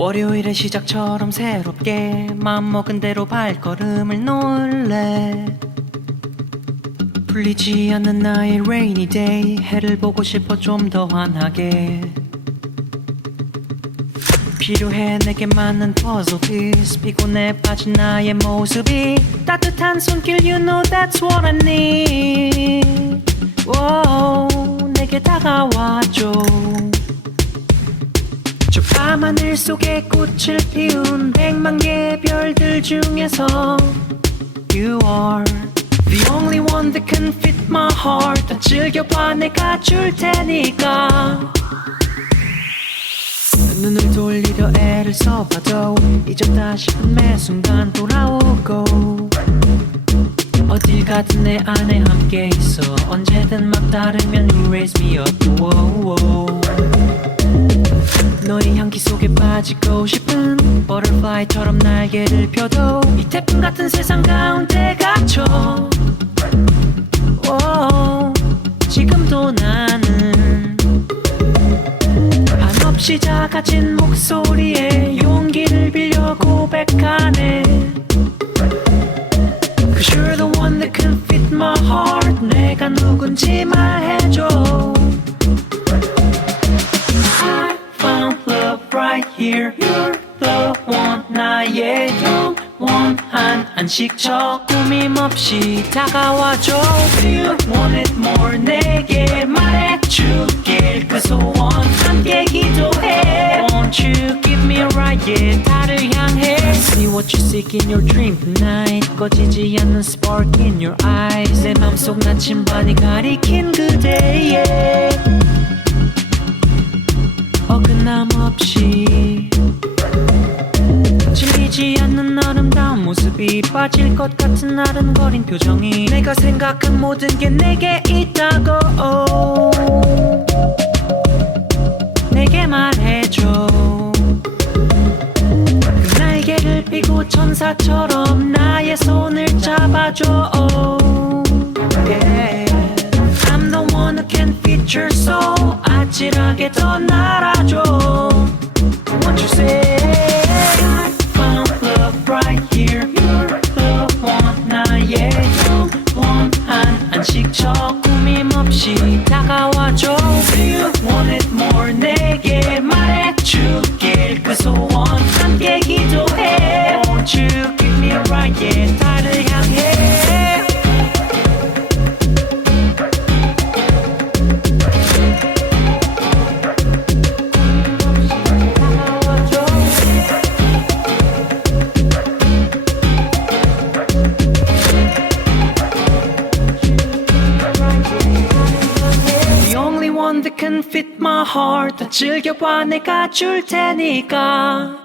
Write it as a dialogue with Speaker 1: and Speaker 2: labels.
Speaker 1: 월요일의 시작처럼 새롭게 맘먹은 대로 발걸음을 놀래. 풀리지 않는 나의 rainy day 해를 보고 싶어 좀 더 환하게. 필요해 내게 맞는 puzzle piece 피곤해 빠진 나의 모습이 따뜻한 손길 you know that's what I need. Whoa, 내게 다가와줘. 저 밤 하늘 속에 꽃을 피운 백만 개의 별들 중에서 You are the only one that can fit my heart. 다 즐겨봐 내가 줄 테니까. 눈을 돌리려 애를 써봐도 잊었다 싶은 매 순간 돌아오고 어딜 가든 내 안에 함께 있어. 언제든 막 다르면 you raise me up. Whoa, whoa. 속에 빠지고 싶은 버터플라이처럼 날개를 펴도 이 태풍 같은 세상 가운데 갇혀 오, 지금도 나는 한없이 작아진 목소리에 용기를 빌려 고백하네. Cause you're the one that can fit my heart. 내가 누군지 말해줘 right here. You're the one 나의 영원한 안식처 꾸밈 없이 다가와줘. Do you want it more? 내게 말해주길 그 소원 함께 기도해. Won't you give me a right? Yeah, 나를 향해. See what you seek in your dream tonight. 꺼지지 않는 spark in your eyes. 내 맘속 나침반이 가리킨 그대의 어 모습이 빠질 것 같은 아른거린 표정이 내가 생각한 모든 게 내게 있다고. 내게 말해줘. 그 날개를 펴고 천사처럼 나의 손을 잡아줘. yeah. I'm the one who can your soul 아찔하게 더 날아 fit my heart 다 즐겨봐 내가 줄 테니까